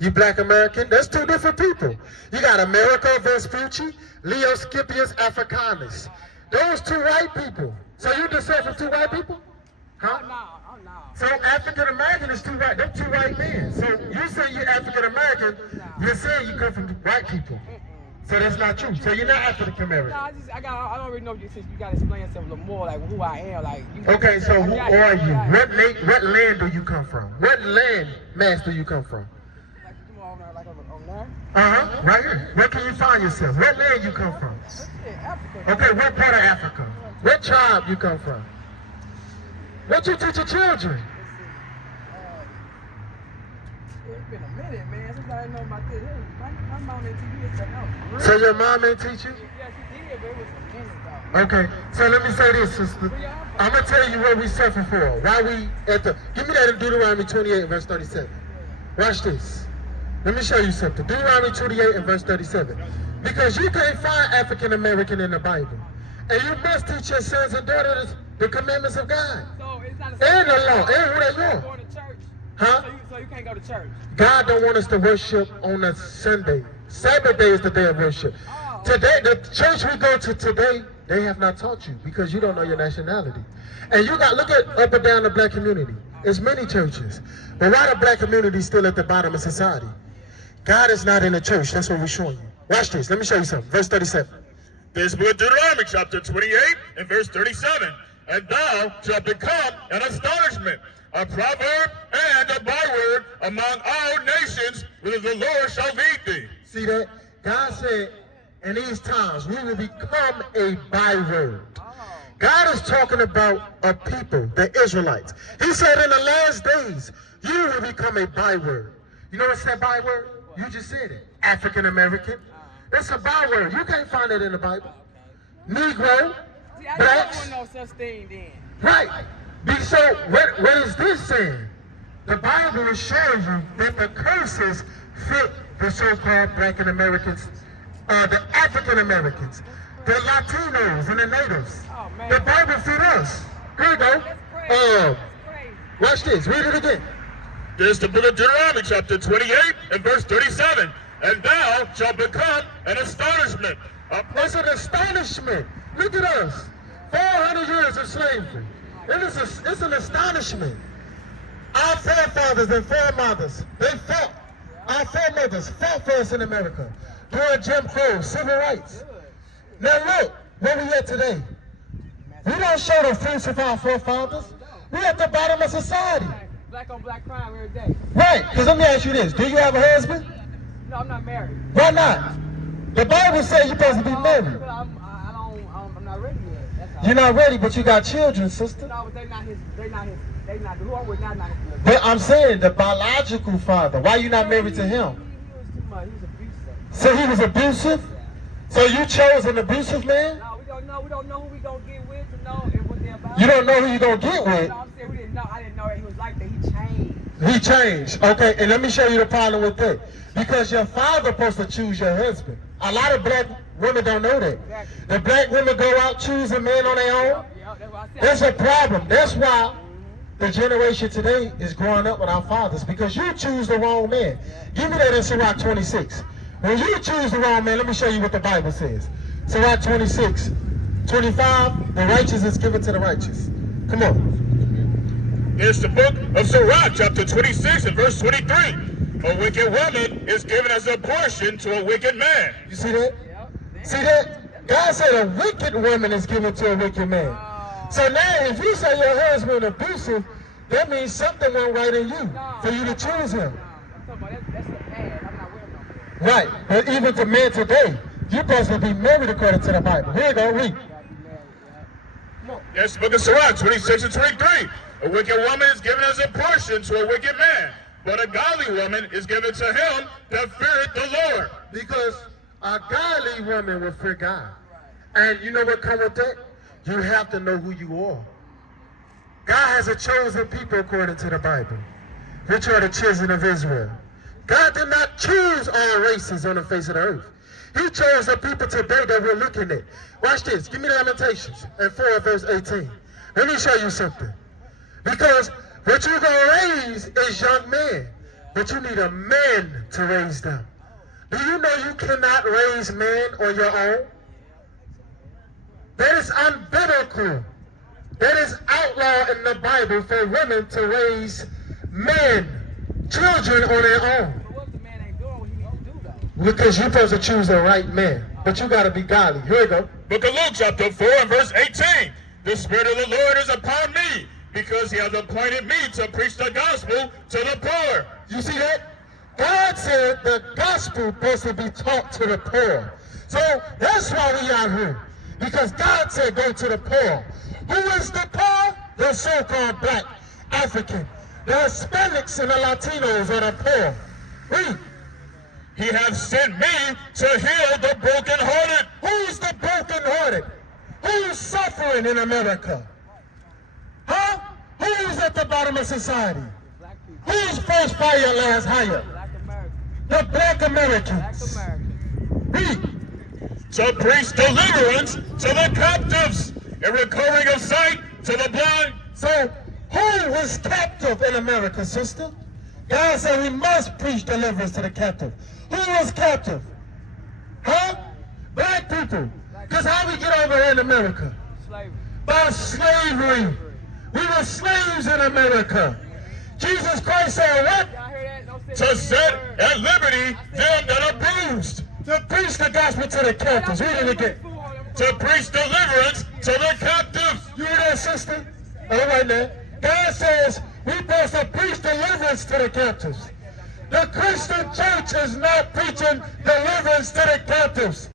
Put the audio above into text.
You black American? That's two different people. You got Americo Vespucci, Leo Scipius Africanus. Those two white people. So you descend from two white people? Huh? Oh, no. So African American is two white. They're two white men. So you say you're African American, you're saying you come from white people. So that's not true. So you're not African American. No, I don't really know you. You gotta explain yourself a little more, like who I am. Like. Okay, so who are you? What land do you come from? What land mass do you come from? Like you come on there. Right here. Where can you find yourself? What land you come from? Africa. Okay, what part of Africa? What tribe you come from? What you teach your children? It's been a minute, man. Since I didn't know about this. My mom didn't teach me this stuff. So your mom ain't teach you? Yeah, she did, but it was a minute though. Okay, so let me say this, sister. I'm gonna tell you what we suffer for. Why we at the give me that in Deuteronomy 28, verse 37. Watch this. Let me show you something. Deuteronomy 28 and verse 37. Because you can't find African American in the Bible. And you must teach your sons and daughters the commandments of God. So it's not And the law. And who they are. going to church. Huh? So you can't go to church. God don't want us to worship on a Sunday. Sabbath day is the day of worship. Today, the church we go to today, they have not taught you because you don't know your nationality. And you got, look at up and down the black community. There's many churches. But why the black community still at the bottom of society? God is not in the church. That's what we're showing you. Watch this. Let me show you something. Verse 37. This book of Deuteronomy, chapter 28 and verse 37. And thou shalt become an astonishment, a proverb and a byword among all nations, whither the Lord shall lead thee. See that? God said, in these times, we will become a byword. God is talking about a people, the Israelites. He said in the last days, you will become a byword. You know what's that byword? You just said it. African American. It's a byword. You can't find it in the Bible. Negro. See, I blacks. don't want no such thing then. Right. So what is this saying? The Bible is showing you that the curses fit the so-called black and Americans, the African Americans, the Latinos and the natives. Oh, man. The Bible fit us. Here we go. That's crazy. Watch this. Read it again. This is the book of Deuteronomy, chapter 28 and verse 37. And thou shalt become an astonishment. It's an astonishment. Look at us. 400 years of slavery. It's an astonishment. Our forefathers and foremothers, they fought. Our foremothers fought for us in America during Jim Crow, civil rights. Now look, where we at today. We don't show the fruits of our forefathers. We're at the bottom of society. Black on black crime every day. Right, because let me ask you this. Do you have a husband? No, I'm not married. Why not? The Bible says you're supposed to be married. But I'm not ready yet. That's all. You're not ready, but you got children, sister. No, but they not who I'm with, not his. But I'm saying the biological father. Why you not married to him? He was too much. He was abusive. So he was abusive? So you chose an abusive man? No, we don't know. We don't know who we gonna get with to know and what they're about. You don't know who you gonna get with? No, I'm saying we didn't know. I didn't know that he was like that. He changed. He changed. Okay, and let me show you the problem with that. Because your father supposed to choose your husband. A lot of black women don't know that. Exactly. The black women go out, choose a man on their own. Yeah, that's what I said. That's a problem. That's why the generation today is growing up with our fathers, because you choose the wrong man. Give me that in Sirach 26. When you choose the wrong man, let me show you what the Bible says. Sirach 26, 25, the righteous is given to the righteous. Come on. It's the book of Sirach, chapter 26 and verse 23. A wicked woman is given as a portion to a wicked man. You see that? See that? God said a wicked woman is given to a wicked man. So now if you say your husband abusive, that means something went right in you for you to choose him. I'm talking about that's the past. I'm not with him no more. Right. But even to men today, you're supposed to be married according to the Bible. Here you go, read. Yes, the book of Sirach, 26 and 23. A wicked woman is given as a portion to a wicked man, but a godly woman is given to him that feareth the Lord. Because a godly woman will fear God. And you know what comes with that? You have to know who you are. God has a chosen people according to the Bible, which are the children of Israel. God did not choose all races on the face of the earth. He chose the people today that we're looking at. Watch this. Give me the Lamentations and 4 verse 18. Let me show you something. Because what you're going to raise is young men. but you need a man to raise them. Do you know you cannot raise men on your own? That is unbiblical. That is outlawed in the Bible for women to raise men, children on their own. But what if the man ain't doing what he needs to do, though? Because you're supposed to choose the right man. But you got to be godly. Here we go. Book of Luke, chapter 4, and verse 18. The Spirit of the Lord is upon me, because he has appointed me to preach the gospel to the poor. You see that? God said the gospel is supposed to be taught to the poor. So that's why we are here. Because God said go to the poor. Who is the poor? The so-called black, African. The Hispanics and the Latinos are the poor. Read. He has sent me to heal the brokenhearted. Who's the brokenhearted? Who's suffering in America? Huh? Who's at the bottom of society? Black people. Who's first fire last higher? Black Americans. The black Black Americans. Americans. Read. To preach deliverance to the captives, and recovering of sight to the blind. So, who was captive in America, sister? God said we must preach deliverance to the captive. Who was captive? Huh? Black people. Because how we get over here in America? Slavery. By slavery. We were slaves in America. Jesus Christ said what? Y'all hear that? Don't To set at liberty them that are bruised. To preach the gospel to the captives. Read it again. To preach deliverance to the captives. You hear that, sister? All right now. God says we're supposed to preach deliverance to the captives. The Christian church is not preaching deliverance to the captives.